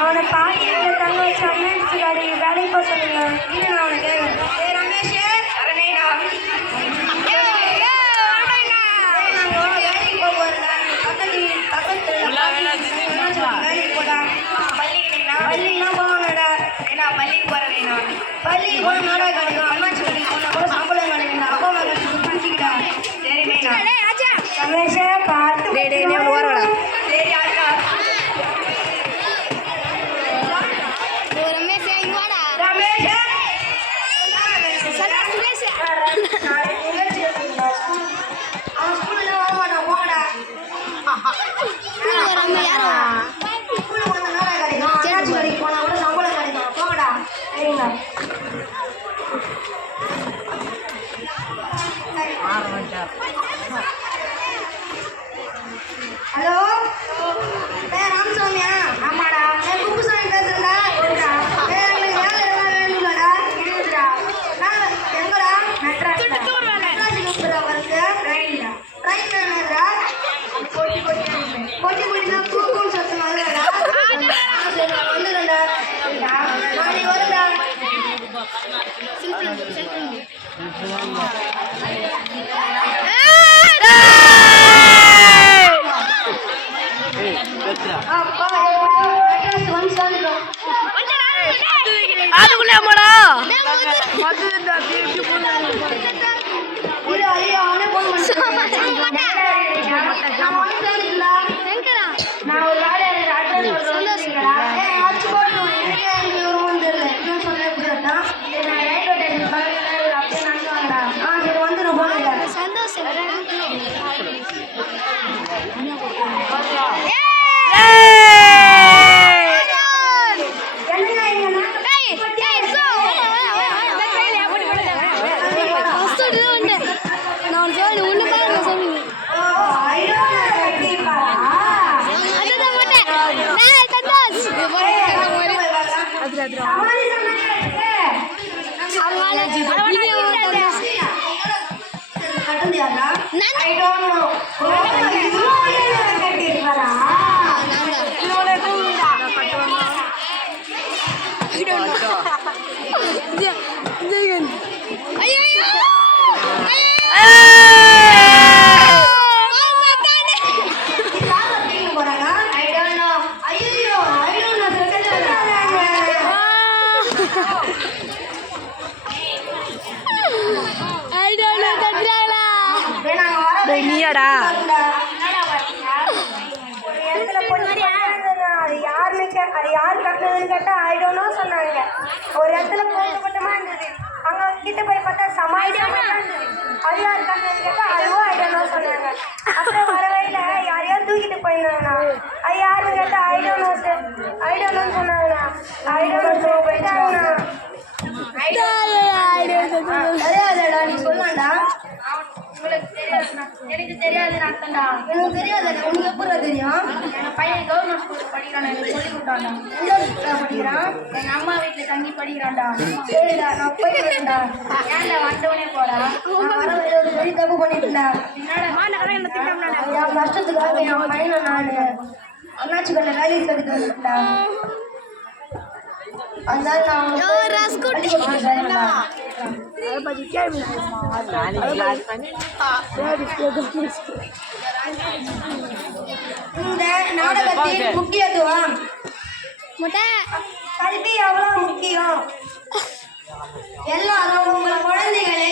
அவனை பாட்டி தங்க வச்சு அண்ணாடி வேலைக்கு போக சொல்லுங்க. நான் அவனுக்கு ரமேஷ் வேலைக்கு போக வேலைக்கு போடா பள்ளிலாம் போவாங்கடா. ஏன்னா பள்ளிக்கு போறேன்னா பள்ளிக்கு போன நாடா கிடைக்கும். அண்ணாச்சி பள்ளிக்கு போனா கூட சம்பளம் கிடைக்கும். அப்பா மகன் பிடிச்சிக்கிட்டா. சரிண்ணா ரமேஷ பார்த்து சரி அக்கா ஹலோ ராமசாமியா? ஆமாடா குப்புசாமி பேசுறேன்டா. எங்கடா கொட்டி கொட்டி தான் கூக்கும் சத்தம் வருடா. வந்துடும்டா நாளைக்கு வருடா. அதுக்குள்ளே போடா நான் ஒரு I don't know. நீயாடா யாரு கட்டினதுன்னு கேட்டா ஐ டோன்ட் நோ சொன்னாங்க. ஒரு இடத்துல போட்டமா இருந்தது. அங்க கிட்ட போய் பார்த்தா சமாளிக்காம இருந்தது. அது யாரு கட்டினதுன்னு கேட்டா அதுவும் ஐ டோன்ட் நோ சொன்னாங்க. அப்புறம் வர வழியில யாரையா தூக்கிட்டு போயிருந்தாங்கண்ணா. அது யாருன்னு கேட்டா ஐ டோன்ட் நோன்னு சொன்னாங்கண்ணா. I don't know போயிட்டாங்கண்ணா. தெரியாதடா நீ சொல்லாண்டா. எனக்கு தெரியாதுன்னு அர்த்தம்டா. எனக்கு தெரியாதுடா. உனக்கு எப்படா தெரியும்? என் பையன் கவர்மெண்ட் ஸ்கூல் படிக்கிறான். எனக்கு சொல்லி கொடுத்தான்டா. எந்த வீட்டுல படிக்கிறான்? எங்க அம்மா வீட்டுல தங்கி படிக்கிறான்டா. சரிடா நான் போய் வரேன்டா. ஏன்டா வந்தவனே போடா. நான் வர வெளி தப்பு பண்ணிட்டுடா. என் கஷ்டத்துக்காக என் பையனை நான் அண்ணாச்சி கண்ட வேலைக்கு கட்டிட்டு வந்துட்டா. அதனால நான் இந்த நாடகத்தின் முக்கியத்துவம் கல்வி எவ்வளவு முக்கியம். எல்லாரும் உங்கள் குழந்தைகளை